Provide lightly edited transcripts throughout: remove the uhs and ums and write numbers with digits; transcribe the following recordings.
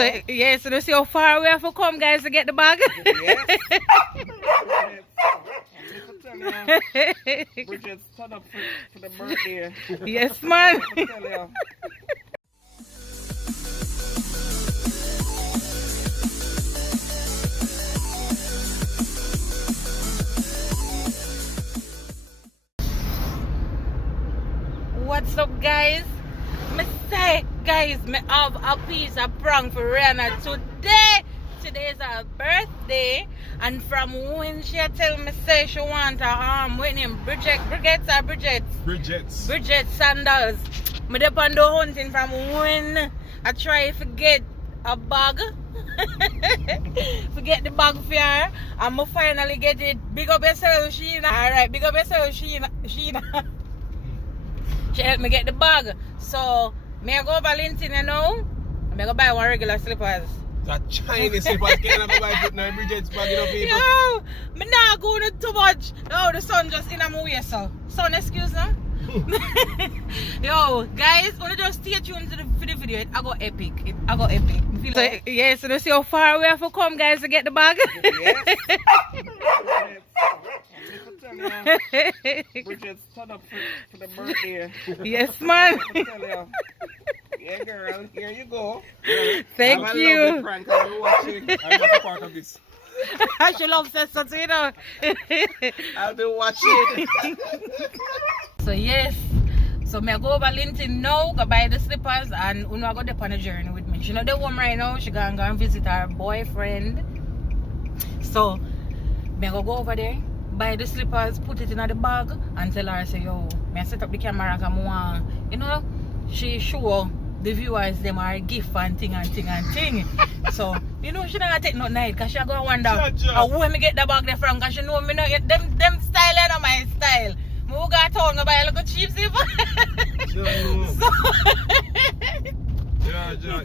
So, yes, so you see how far we have to come, guys, to get the bag? Yes. Bridget, stand up for the birthday. Yes, man. I tell you. What's up, guys? Me say, guys, me have a piece of prank for Rihanna today. Today is her birthday, and from when she tell me say she want a with him Bridget sandals. Me depend on hunting from when I try to get a bag. Forget the bag for her, and me finally get it. Big up yourself, Sheena. Alright, big up yourself, Sheena. She helped me get the bag. So, me I go over LinkedIn, you know. I go buy one regular slippers. That Chinese slippers can't go buy put in Bridget's bag, you know, people. Yo, me not going too much. No, the sun just in my way, so. Sun, excuse me. Yo, guys, wanna just stay tuned for the video. I got epic. I got epic. So, yes, so you see how far we have to come, guys, to get the bag? Yes. Bridget, stand up for the birthday. Yes, man. I tell you. Yeah, girl, here you go. Thank I'm you. a lovely prank. I'm watching. I'm not a part of this. I should love sister, you know. I'll be watching. So yes, so me I go over LinkedIn now, go buy the slippers, and Uno go on a journey with me. She not the home right now, she gonna go and visit her boyfriend. So me I go over there, buy the slippers, put it in the bag, and tell her, say, yo, me I set up the camera because I want, you know, she show the viewers them are a gift and thing. So, you know, she not take no night because she gonna wonder where me get the bag there from, because she know me not get them style and my style. Me go to town and buy a little cheap slipper.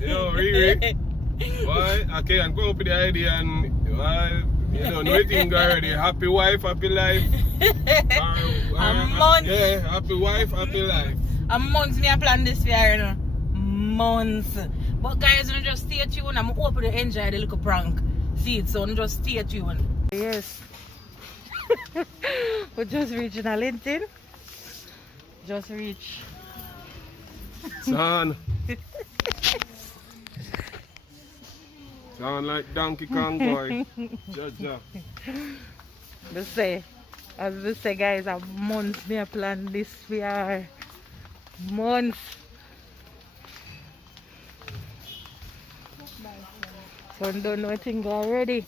Yo, Riri. Why? I can't go up with the idea and you know, nothing already. Happy wife, happy life. A month. Yeah, happy wife, happy life. A month me I plan this for her, you know. Months. But guys, you know, just stay tuned. I'm hoping to enjoy the little prank. See it, so just stay tuned. Yes. We just reaching a LinkedIn. Just reach. Son. Sound like Donkey Kong boy. Jaja. As we say, guys, a month me I plan this for her. Months. So I don't know anything already.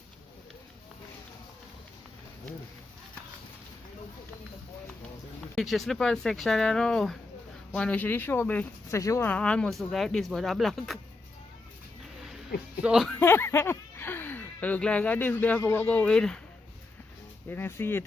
It's your slipper section, you know. One way she show me, so she want almost look like this, but I'm black. So, it look like I this there for go with. You can see it.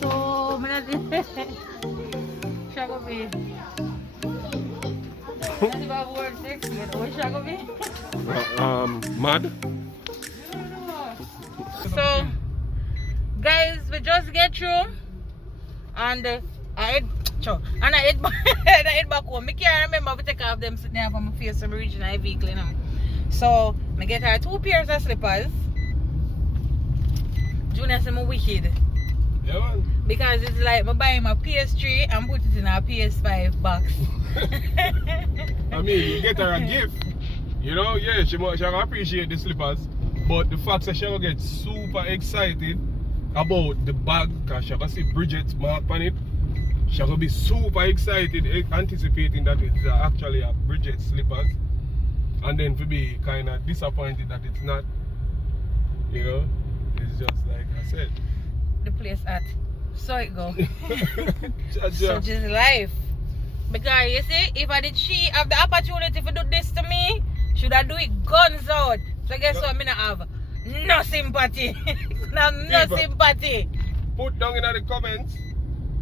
So many Shago be. Mad? So guys, we just get through and I head back home. I can't remember to take off them sitting there from my face from original vehicle, you know. So I get her 2 pairs of slippers. Junior said I'm wicked. Yeah, man. Because it's like I buy my PS3 and put it in a PS5 box. I mean, you get her a gift. You know, yeah, she gonna appreciate the slippers. But the fact that she gonna get super excited about the bag, because she gonna see Bridget's mark on it. She gonna be super excited, anticipating that it's actually a Bridget slippers. And then to be kind of disappointed that it's not. You know, it's just like I said. The place at. So it go. Jaja. So just life. Because you see, if I did she have the opportunity to do this to me, should I do it guns out? So guess what? I not have no sympathy. No sympathy. put down in the comments,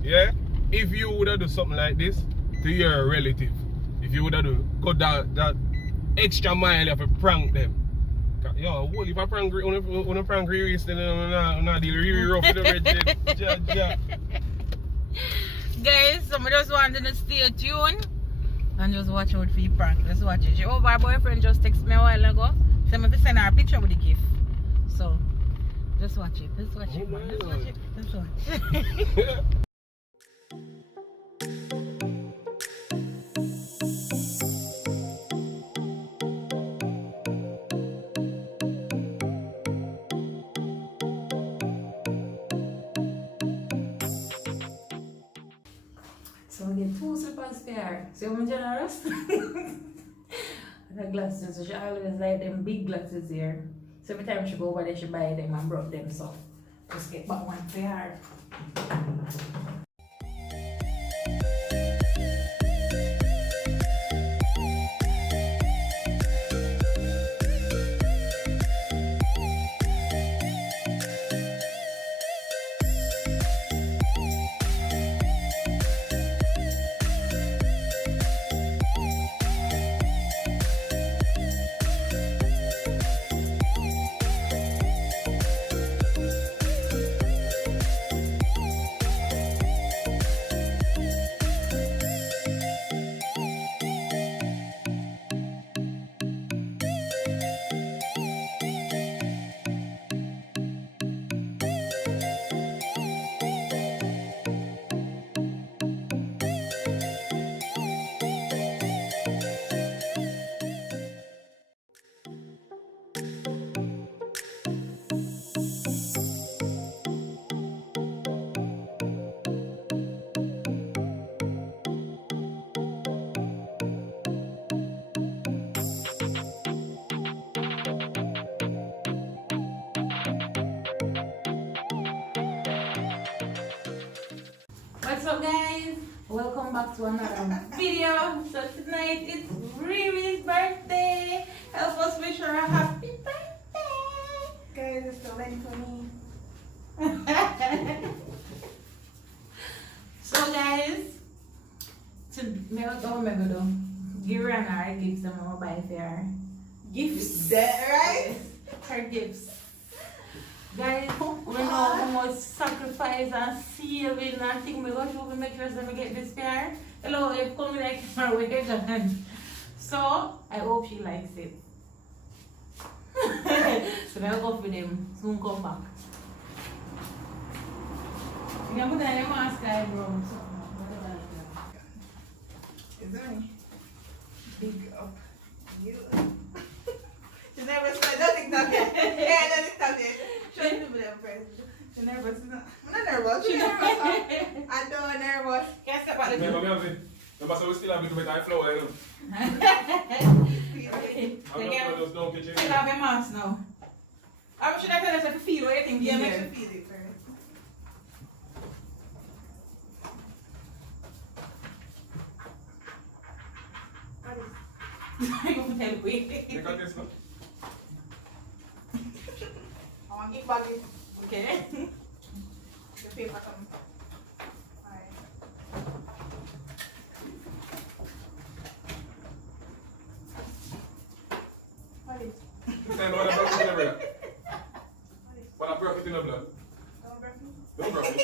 yeah, if you would have done something like this to your relative. If you would have go that extra mile of a prank them. Yo, what if I prank on a prank race, then I'm not deal really rough with the red jet. Guys, some just wanting to stay tuned and just watch out for your prank. Just watch it. Oh, my boyfriend just texted me a while ago. Said me to send her a picture with the gift. So, just watch it. Just watch it, man. Just watch it. Just watch. So I get 2 slippers pair. See how generous? The glasses, so she always like them big glasses here. So every time she go over there, she buy them and brought them. So just get back 1 pair. What's up, guys? Welcome back to another video. So tonight it's Riri's birthday. Help us wish her a happy birthday. Guys, it's so late for me. So guys, give her an hour gifts and I'm gonna buy for her. Gifts, that right? Her gifts. Guys, we know how much sacrifice and saving and thing we go through to make sure that we get this pair. Hello, if coming like my way and so I hope she likes it. So I'll go for them. Soon come back. You can put on your mask, bro. Is there any? Big up. You. She never said nothing, nothing. Yeah, nothing, nothing. Show me them first. She nervous. I'm not nervous. She's nervous. I'm not nervous. Can't step out the Yeah, door. but we still have a little bit of flow, you know. Still have a mask now. I'm sure I tell us to feel what you think. Yeah, make sure feel it first. What is You can tell me. You got this now? I want to give back it. Okay. The paper come. Alright. What is? What a profit in the blood. What a profit in the blood. Don't break me. Don't profit.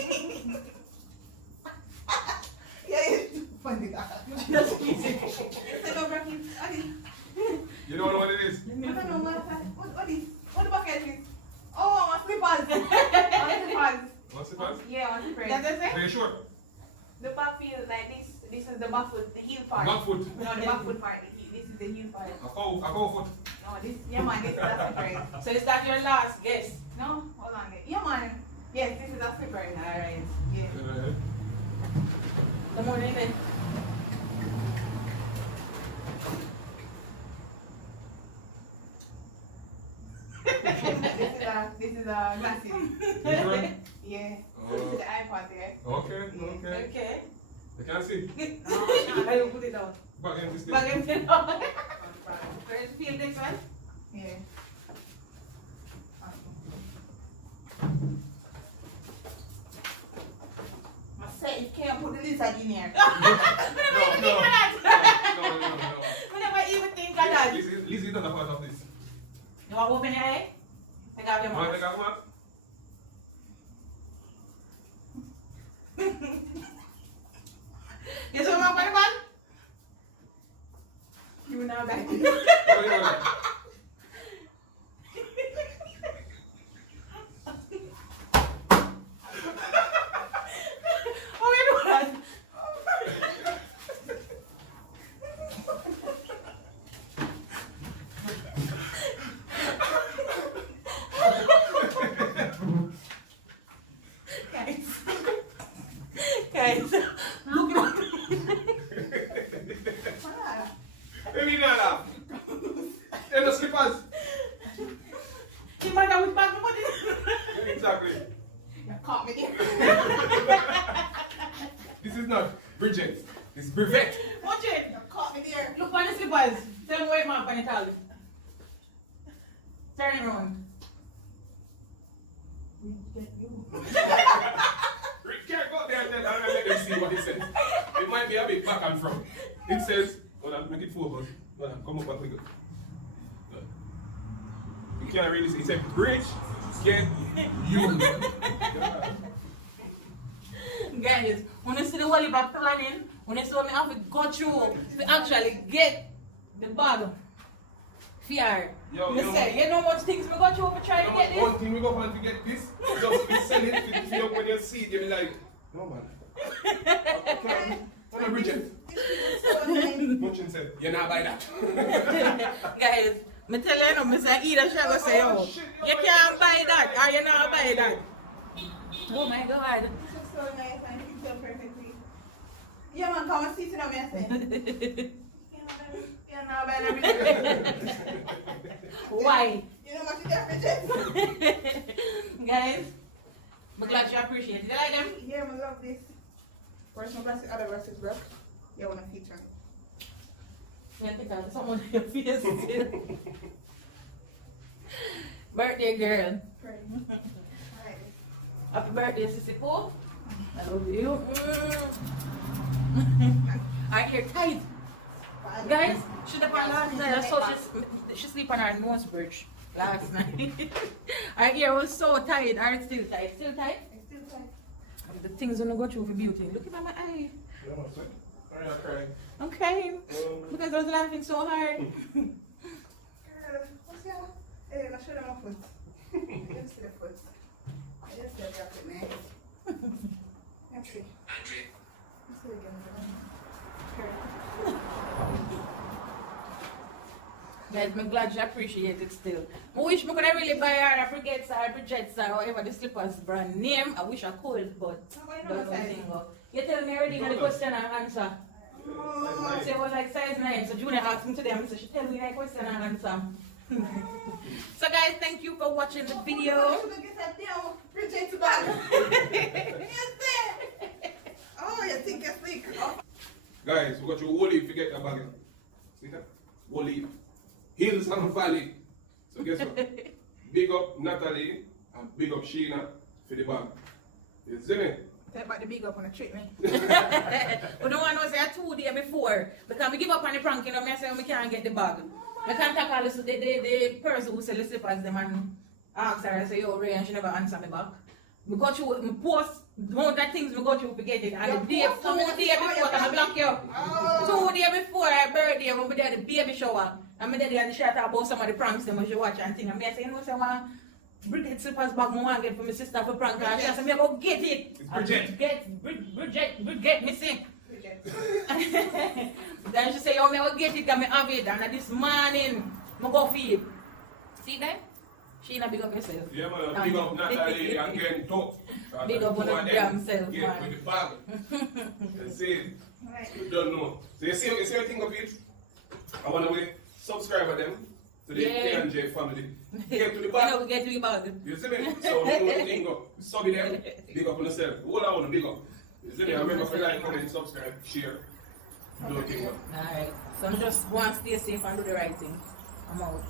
Yeah, it's funny. Just easy. Don't break me. Okay. You don't know what it is? I don't know what is. What the bucket is? Oh, my slippers. My slippers. What's the pass? Yeah, my slippers. That's it? Are you sure? The back feel like this. This is the back foot, the heel part. Back foot. No, the back foot part. This is the heel part. A cow foot. No, this. Yeah, man. This is a slipper. So is that your last guess? No, hold on. Yeah, man. Yes, this is a slipper. Alright. Yeah. The morning then. This is a glasses. This one? Yeah. This is the iPod there. Okay, okay. Okay. You can see. I will put it out. Back in this thing. Back in it out. First feel this one. Yeah. can't put the lizard in here. No. We never even think of that. Lizzie is not a part of this. You want to open your eye? Take out your Want to mask. take out mask? You saw my funny man? You know that. What do you want? Oh, you know that? Guys, look at Baby Nana. And the slippers. you might have with back money. Exactly. You caught me there. This is not Bridget. It's Brevet. Watch it. You caught me there. Look on the slippers. Tell me where my funny towel. Turn it around. We get you. Rick can't go there and then let them see what it says. It might be a bit back and front. It says, hold on, make it focus. Hold on, come up and click it. You can't really see. It says, Bridge, get you. Guys, when you see the wally back planning, when you see what me have to go through to actually get the bag, fear. Yo, You yo. say, you know much things we go through to try to get this? One thing we go on to get this, just be send it to you when you see it, you'll be like, no man. Okay. Hold on, Bridget. Muchin said, you're not buy that. Guys, me tell you no, me say either shall go say, oh, you can't buy that or you not buy that. Oh my God. This is so nice and it fits so perfectly. Yeah, man, come and sit in on me and say. You're not buying everything. Why? You know what you get, Bridget? Guys, I'm glad you appreciate it. You like them? Yeah, I love this. First, my glasses, other glasses broke. You want to feature it. You think of someone in your face still. Birthday girl. Right. Alright. Happy birthday, Sissy Pooh. I love you. Are you tight? Guys, she slept on last night. I saw she sleep on her nose bridge last night. Her ear was so tight. Are it still tight? Still tight? It's still tight. The things gonna go through for beauty. Look at my eye. I'm not crying. I'm crying because I was laughing so hard. Girl, what's your... Hey, let's show them my foot. Let's see the foot. Let's see the foot, man. Let's see. Let's see again. Guys, I'm glad you appreciate it still. I wish I could really buy her a Brigette's or a Bridget's or whatever the slippers brand name. I wish I could, but don't know thing go. You tell me already the question and answer. Oh, So it was like size 9, so Junior asked me today, so she tell me the question and answer. So guys, thank you for watching the video. I should get that damn Bridget's bag. Yes, sir. Oh, you think you're slick. Oh. Guys, we got your whole leaf to get that bag. See that? Whole leaf. Hills and Valley. So guess what? Big up Natalie and big up Sheena for the bag. You see me? Take back the big up on the treatment. We don't want to say 2 days before because we give up on the prank, you know, I say we can't get the bag. We can't talk all this, the person who sell the slippers, them and ask her, I say, yo, Ray, and she never answer me back. We got you, we post the amount of things we got you to get it, and the day, 2 days before, I block you. 2 days before her birthday, when we did the baby shower, and I did the shot about some of the pranks them she watch and thing, and I say, you know, someone, Bridget slippers bag I want to get for my sister for prank, and she said, me go get it. It's Bridget. Bridget, me see. Then she say, yo, me go get it, and me have it, and this morning, I go feed. See that? She not big up yourself. Yeah, man, big up Natalie and getting top. Big up on the damn self, Yeah, man. with the bag. And see, you don't know. So you see everything of it? I want to subscribe to them, to the Yeah. K&J family. Get to the You bag. know, get to the bag. You see me? So you know the thing go. Sub it them, big up on yourself. All I want to big up. You see me? I remember for like, comment, subscribe, share. Do the thing. Alright. So I'm just want to stay safe and do the right thing. I'm out.